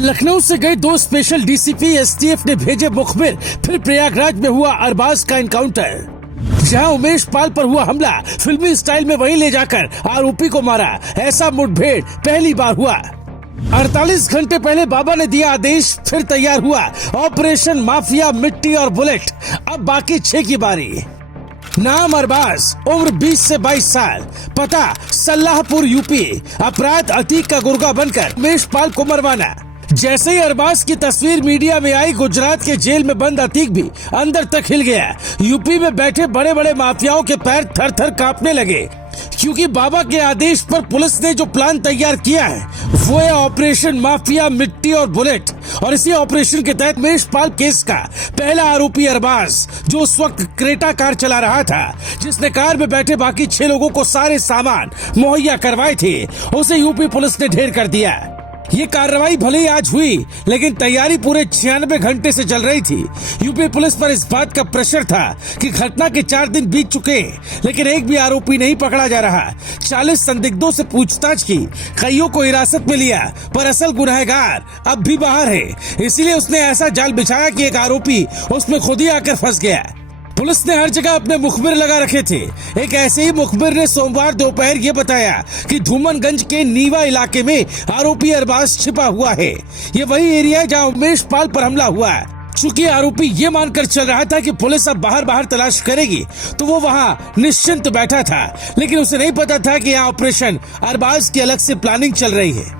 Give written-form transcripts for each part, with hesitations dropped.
लखनऊ से गए दो स्पेशल डीसीपी एसटीएफ ने भेजे मुखबिर, फिर प्रयागराज में हुआ अरबाज का एनकाउंटर। जहां उमेश पाल पर हुआ हमला, फिल्मी स्टाइल में वहीं ले जाकर आरोपी को मारा। ऐसा मुठभेड़ पहली बार हुआ। 48 घंटे पहले बाबा ने दिया आदेश, फिर तैयार हुआ ऑपरेशन माफिया मिट्टी और बुलेट। अब बाकी 6 की बारी। नाम अरबाज, उम्र 20 से 22 साल, पता सल्लाहपुर यूपी। अपराध अतीक का गुर्गा बनकर उमेश पाल को मरवाना। जैसे ही अरबाज की तस्वीर मीडिया में आई, गुजरात के जेल में बंद अतीक भी अंदर तक हिल गया। यूपी में बैठे बड़े बड़े माफियाओं के पैर थर थर कांपने लगे, क्योंकि बाबा के आदेश पर पुलिस ने जो प्लान तैयार किया है वो है ऑपरेशन माफिया मिट्टी और बुलेट। और इसी ऑपरेशन के तहत उमेश पाल केस का पहला आरोपी अरबाज, जो उस वक्त क्रेटा कार चला रहा था, जिसने कार में बैठे बाकी 6 लोगों को सारे सामान मुहैया करवाए थे, उसे यूपी पुलिस ने ढेर कर दिया। ये कार्रवाई भले ही आज हुई, लेकिन तैयारी पूरे 96 घंटे से चल रही थी। यूपी पुलिस पर इस बात का प्रेशर था कि घटना के 4 दिन बीत चुके, लेकिन एक भी आरोपी नहीं पकड़ा जा रहा। 40 संदिग्धों से पूछताछ की, कईयों को हिरासत में लिया, पर असल गुनहगार अब भी बाहर है। इसीलिए उसने ऐसा जाल बिछाया कि एक आरोपी उसमें खुद ही आकर फंस गया। पुलिस ने हर जगह अपने मुखबिर लगा रखे थे। एक ऐसे ही मुखबिर ने सोमवार दोपहर ये बताया कि धूमनगंज के नीवा इलाके में आरोपी अरबाज छिपा हुआ है। ये वही एरिया है जहां उमेश पाल पर हमला हुआ। चूंकि आरोपी ये मानकर चल रहा था कि पुलिस अब बाहर तलाश करेगी, तो वो वहां निश्चिंत बैठा था। लेकिन उसे नहीं पता था कि यहाँ ऑपरेशन अरबाज की अलग से प्लानिंग चल रही है।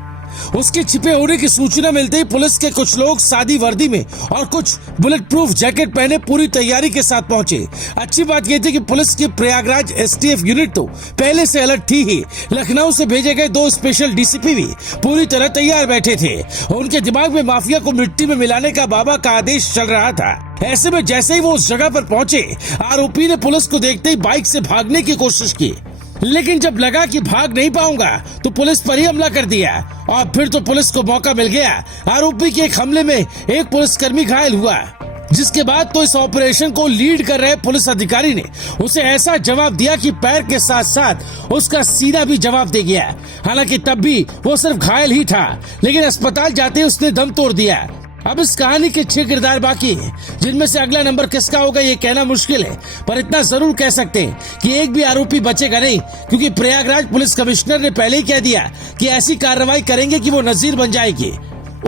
उसके छिपे होने की सूचना मिलते ही पुलिस के कुछ लोग सादी वर्दी में और कुछ बुलेट प्रूफ जैकेट पहने पूरी तैयारी के साथ पहुंचे। अच्छी बात यह थी कि पुलिस की प्रयागराज एसटीएफ यूनिट तो पहले से अलर्ट थी ही। लखनऊ से भेजे गए 2 स्पेशल डीसीपी भी पूरी तरह तैयार बैठे थे। उनके दिमाग में माफिया को मिट्टी में मिलाने का बाबा का आदेश चल रहा था। ऐसे में जैसे ही वो उस जगह पर पहुंचे, आरोपी ने पुलिस को देखते ही बाइक से भागने की कोशिश की, लेकिन जब लगा कि भाग नहीं पाऊंगा तो पुलिस पर ही हमला कर दिया। और फिर तो पुलिस को मौका मिल गया। आरोपी के एक हमले में एक पुलिसकर्मी घायल हुआ, जिसके बाद तो इस ऑपरेशन को लीड कर रहे पुलिस अधिकारी ने उसे ऐसा जवाब दिया कि पैर के साथ साथ उसका सीना भी जवाब दे गया। हालांकि तब भी वो सिर्फ घायल ही था, लेकिन अस्पताल जाते ही उसने दम तोड़ दिया। अब इस कहानी के 6 किरदार बाकी हैं, जिनमें से अगला नंबर किसका होगा ये कहना मुश्किल है, पर इतना जरूर कह सकते हैं कि एक भी आरोपी बचेगा नहीं, क्योंकि प्रयागराज पुलिस कमिश्नर ने पहले ही कह दिया कि ऐसी कार्रवाई करेंगे कि वो नजीर बन जाएगी।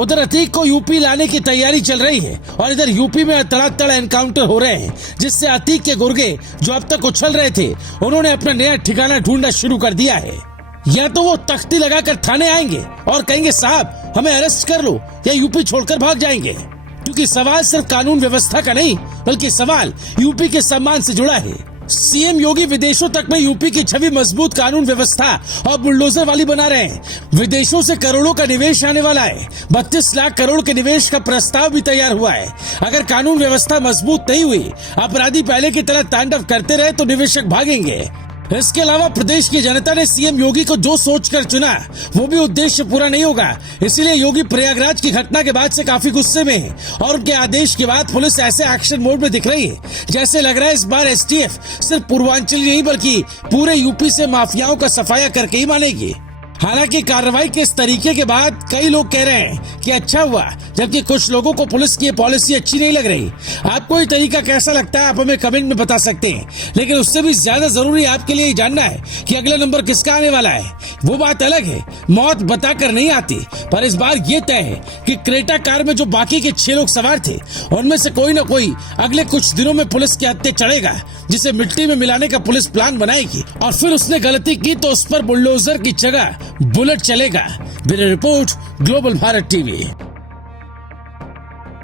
उधर अतीक को यूपी लाने की तैयारी चल रही है और इधर यूपी में तड़ातड़ एनकाउंटर हो रहे हैं, जिससे अतीक के गुर्गे जो अब तक उछल रहे थे, उन्होंने अपना नया ठिकाना ढूंढना शुरू कर दिया है। या तो वो तख्ती लगाकर थाने आएंगे और कहेंगे साहब हमें अरेस्ट कर लो, या यूपी छोड़कर भाग जाएंगे। क्योंकि सवाल सिर्फ कानून व्यवस्था का नहीं, बल्कि सवाल यूपी के सम्मान से जुड़ा है। सीएम योगी विदेशों तक में यूपी की छवि मजबूत कानून व्यवस्था और बुलडोजर वाली बना रहे हैं। विदेशों से करोड़ों का निवेश आने वाला है। 32 लाख करोड़ के निवेश का प्रस्ताव भी तैयार हुआ है। अगर कानून व्यवस्था मजबूत नहीं हुई, अपराधी पहले की तरह तांडव करते रहे, तो निवेशक भागेंगे। इसके अलावा प्रदेश की जनता ने सीएम योगी को जो सोचकर चुना, वो भी उद्देश्य पूरा नहीं होगा। इसीलिए योगी प्रयागराज की घटना के बाद से काफी गुस्से में है और उनके आदेश के बाद पुलिस ऐसे एक्शन मोड में दिख रही है, जैसे लग रहा है इस बार एसटीएफ सिर्फ पूर्वांचल नहीं बल्कि पूरे यूपी से माफियाओं का सफाया करके ही मानेगी। हालांकि कार्रवाई के इस तरीके के बाद कई लोग कह रहे हैं कि अच्छा हुआ, जबकि कुछ लोगों को पुलिस की पॉलिसी अच्छी नहीं लग रही। आपको ये तरीका कैसा लगता है, आप हमें कमेंट में बता सकते हैं। लेकिन उससे भी ज्यादा जरूरी आपके लिए जानना है कि अगला नंबर किसका आने वाला है। वो बात अलग है, मौत बताकर नहीं आती, पर इस बार ये तय है कि क्रेटा कार में जो बाकी के 6 लोग सवार थे, उनमें से कोई न कोई अगले कुछ दिनों में पुलिस के हत्थे चढ़ेगा, जिसे मिट्टी में मिलाने का पुलिस प्लान बनाएगी। और फिर उसने गलती की तो उस पर बुलडोजर की जगह बुलेट चलेगा। Bureau report, global Bharat TV.